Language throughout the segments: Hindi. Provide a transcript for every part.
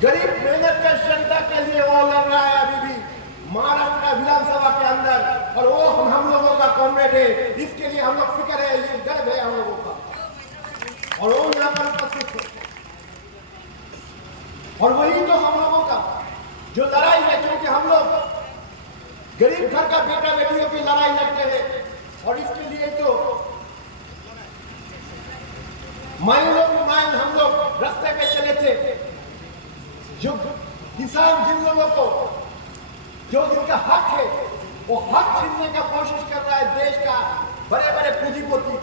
गरीब मेहनत का जनता के लिए वो लड़ रहा है अभी भी महाराष्ट्र विधानसभा के अंदर, और वो हम लोगों का कॉमरेड है। इसके लिए हम लोग फिक्र है, ये गर्व है हम लोगों का, और वो यहाँ पर उपस्थित है। और वही तो हम लोगों का जो लड़ाई है, क्योंकि हम लोग गरीब घर का बेटा बेटियों की लड़ाई लड़ते हैं, और इसके लिए तो माइन हम लोग रास्ते पे चले थे। जो किसान जिन लोगों को जो जिनका हक है वो हक छीनने का कोशिश कर रहा है देश का बड़े बड़े पूंजीपति,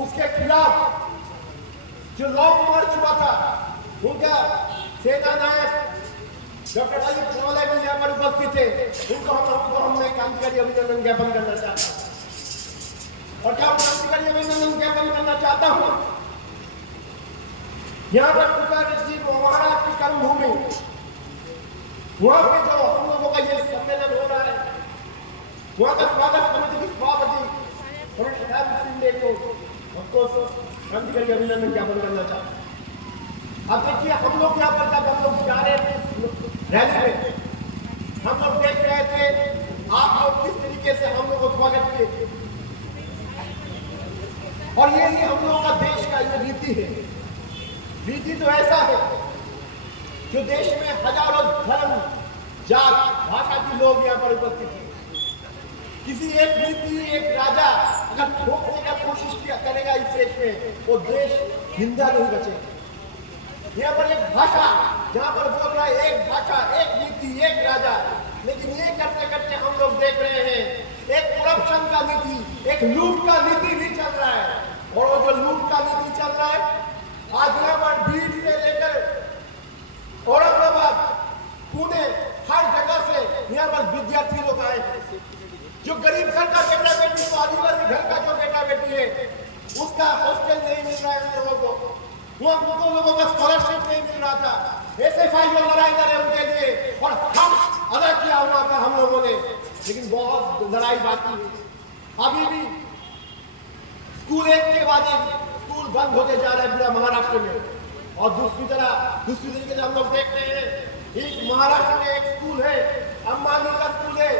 उसके खिलाफ जो लॉन्ग मार्च हुआ था, उनका सेना नायक डॉक्टर अजीत मौलाना भी यहाँ पर उपस्थित थे। उनको हमने क्रांतिकारी अभिनंदन ज्ञापन करना चाहता हूँ। और क्या क्रांतिकारी अभिनंदन ज्ञापन करना चाहता हूँ, यहाँ पर तुषार जी महाराज की कर्मभूमि, वहां पे जो हम लोगों का ये सम्मेलन हो रहा है, वहां का स्वागत समिति की सभापति को हमको क्रांतिकारी अभिनंदन ज्ञापन करना चाहता हूं। अब देखिए, हम लोग यहाँ पर जब हम लोग जा रहे थे रैली में, हम लोग देख रहे थे आप लोग किस तरीके से हम लोग को स्वागत किए, और ये हम लोगों का देश का ये नीति है। नीति तो ऐसा है जो देश में हजारों धर्म जात भाषा के लोग यहाँ पर उपस्थित हैं। किसी एक नीति एक राजा अगर ठोकने का कोशिश करेगा इस देश में, वो देश जिंदा नहीं बचेगा। यहाँ पर एक भाषा जहाँ पर बोल रहा है एक भाषा एक नीति एक राजा, लेकिन ये करते करते हम लोग देख रहे हैं एक करप्शन का नीति, एक लूट का नीति भी चल रहा है। और वो जो लूट का नीति चल रहा है, आज यहाँ पर भीड़ से लेकर औरंगाबाद पुणे हर जगह से यहाँ पर विद्यार्थी लोग आए। जो गरीब घर का बेटा बेटी, तो आदिवासी घर का जो बेटा बेटी है, उसका हॉस्टल नहीं मिल रहा है उन लोगों को, वहाँ लोगों का स्कॉलरशिप नहीं मिल रहा था। SFI जो लड़ाई लड़े उनके लिए, और हम अदा किया हुआ था हम लोगों ने, लेकिन बहुत लड़ाई बाकी है। अभी भी स्कूल एक के बाद एक स्कूल बंद होते जा रहा है पूरा महाराष्ट्र में। और दूसरी तरीके से हम लोग देख रहे हैं एक महाराष्ट्र में एक स्कूल है, अंबानी का स्कूल है,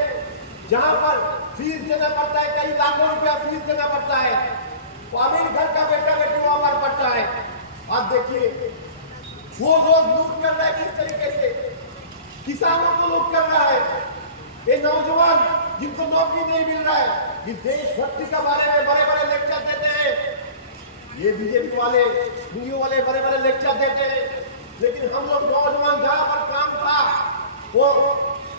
जहां पर फीस देना पड़ता है, कई लाखों रुपया फीस देना पड़ता है। तो अमीर घर का बेटा बेटी वहां पर पढ़ता है। आप देखिए वो लोग लूट कर रहा है किस तरीके से, किसानों को लूट कर रहा है। ये नौजवान जिनको नौकरी नहीं मिल रहा है, ये देशभक्ति के बारे में बड़े बड़े लेक्चर देते हैं, ये बीजेपी वाले वीडियो वाले बड़े बड़े लेक्चर देते हैं, लेकिन हम लोग नौजवान जहाँ पर काम था, वो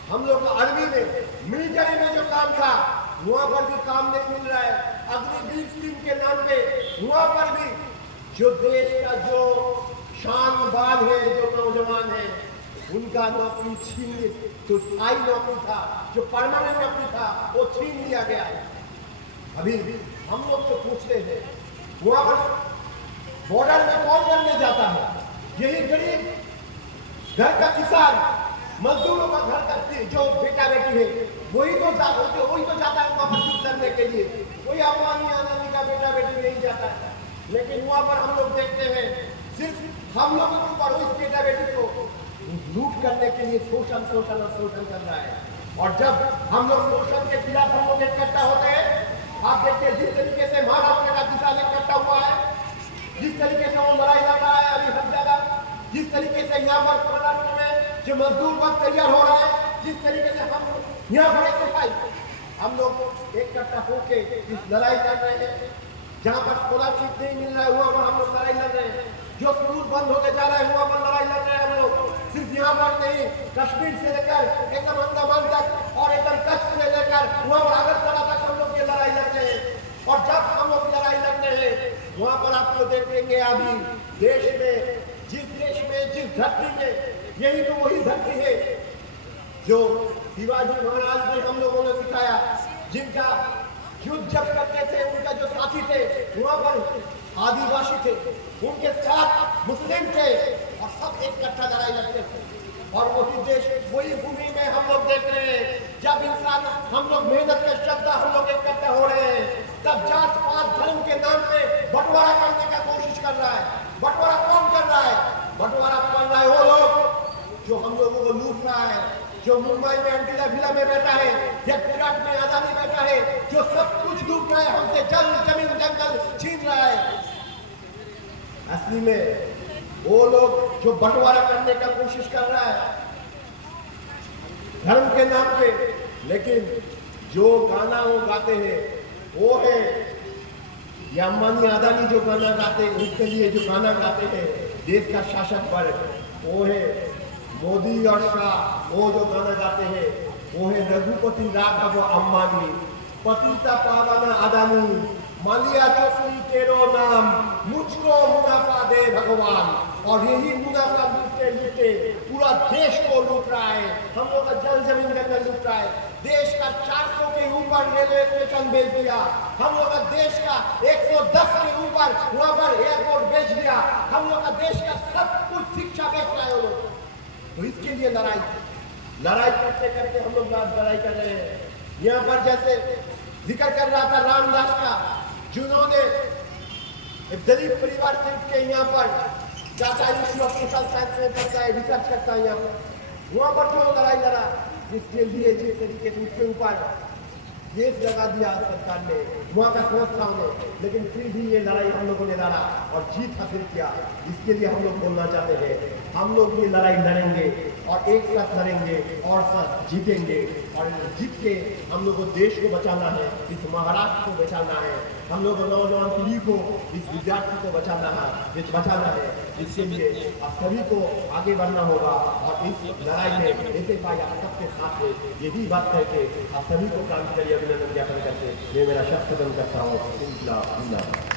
हम लोग आर्मी में मिलिट्री में जो काम था, वहां पर भी काम नहीं मिल रहा है। अग्निवीर स्कीम के नाम पे वहां पर भी जो देश का जो शान बान है, जो नौजवान है, उनका नौकरी छीन ली। जो स्थायी नौकरी था, जो परमानेंट नौकरी था, वो छीन लिया गया। अभी हम लोग तो पूछते हैं वहां पर बॉर्डर में कौन करने जाता है? यही गरीब घर का किसान मजदूरों का घर करते जो बेटा बेटी है, वही तो जाता है वहां पर युद्ध करने के लिए। कोई अफगानी आदमी का बेटा बेटी नहीं जाता है। लेकिन वहां पर हम लोग देखते हैं सिर्फ हम लोगों के ऊपर उस बेटा बेटी को लूट करने के लिए शोषण कर रहा है। और जब हम लोग शोषण के खिलाफ हम लोग इकट्ठा होते हैं, आप देखिए जिस तरीके से महाराष्ट्र का किसान इकट्ठा हुआ है, जिस तरीके से वो लड़ाई लड़ रहा है अभी हर जगह, जिस तरीके से यहाँ पर महाराष्ट्र में जो मजदूर वर्ग तैयार हो रहा है, जिस तरीके से हम यहाँ बड़े सफाई हम लोग इकट्ठा होके इस लड़ाई लड़ रहे हैं। जहाँ पर स्कॉलरशिप नहीं मिल रहा है वहाँ पर हम लोग लड़ाई लड़ रहे हैं। जो स्कूल बंद होते जा रहा है वहाँ पर लड़ाई लड़ रहे हैं हम लोग। सिर्फ यहाँ पर नहीं, कश्मीर से लेकर एकदम अंडमान तक और एकदम कच्छ से लेकर वहाँ पर अगरतला तक हम लोग ये लड़ाई लड़ रहे हैं। और जब हम लोग लड़ाई लड़ रहे हैं, वहाँ पर आप लोग देखेंगे अभी देश में जिस धरती में, यही तो वही धरती है जो शिवाजी महाराज ने हम लोगों ने सिखाया। जिनका युद्ध जब करते थे, उनका जो साथी थे वहां पर आदिवासी थे, उनके साथ मुस्लिम थे, और सब एक इकट्ठा लड़ाई लड़ते थे। और वही देश वही भूमि में हम लोग देख रहे हैं, जब इंसान हम लोग मेहनत का श्रद्धा हम लोग इकट्ठा हो रहे हैं, तब जात पात धर्म के नाम पे बंटवारा करने का कोशिश कर रहा है। बंटवारा कौन कर रहा है? बंटवारा कर रहा है वो लोग जो हम लोगों को लूट रहा है, जो मुंबई में एंटीला विला में बैठा है या गुजरात में अदानी बैठा है, जो सब कुछ लूट रहा है, हमसे जल जमीन जंगल छीन रहा है। असली में वो लोग जो बंटवारा करने का कोशिश कर रहा है धर्म के नाम पे, लेकिन जो गाना वो गाते हैं वो है या अंबानी अदानी जो गाना गाते हैं, उसके लिए जो गाना गाते हैं देश का शासक वर्ग, वो है मोदी और शाह। वो जो गाना गाते हैं वो है रघुपति राघव अंबानी, पतिता पावना अदानी, मालिया चौधरी तेरो नाम, मुझको मुनाफा दे भगवान। और यही मुनाफा लूटते लूटते पूरा देश को लूट रहा है, हम लोग का जल जमीन जंगल लूट रहा है, देश का 400 के ऊपर रेलवे स्टेशन बेच दिया, हम लोग का देश का 110 के ऊपर वहां पर एयरपोर्ट बेच दिया, हम लोग का देश का सब कुछ शिक्षा बेच रहा है वो लोग। तो इसके लिए लड़ाई करते करते हम लोग लड़ाई कर रहे हैं। यहाँ पर जैसे जिक्र कर रहा था रामदास का, जिन्होंने एक गरीब परिवार से उठ के यहाँ पर चाचा सोशल साइंस में पढ़ता है, रिसर्च करता है, यहाँ पर वहाँ पर क्यों लड़ाई लड़ा, जिसके लिए जिस तरीके से उसके ऊपर केस लगा दिया सरकार ने, वहाँ का संस्थाओं ने, लेकिन फिर भी ये लड़ाई हम लोगों ने लड़ा और जीत हासिल किया। इसके लिए हम लोग बोलना चाहते हैं, हम लोग ये लड़ाई लड़ेंगे और एक साथ लड़ेंगे और साथ जीतेंगे। और जीत के हम लोग को देश को बचाना है, इस महाराष्ट्र को बचाना है, हम लोग नौजवान पीढ़ी को, इस विद्यार्थी को बचाना है। इसके लिए आप सभी को आगे बढ़ना होगा और इस लड़ाई में ऐसे पाए आप सबके साथ है, यही बात करके आप सभी को क्रांतिकारी अभिनंदन ज्ञापन करके मैं मेरा शब्द खत्म करता हूँ।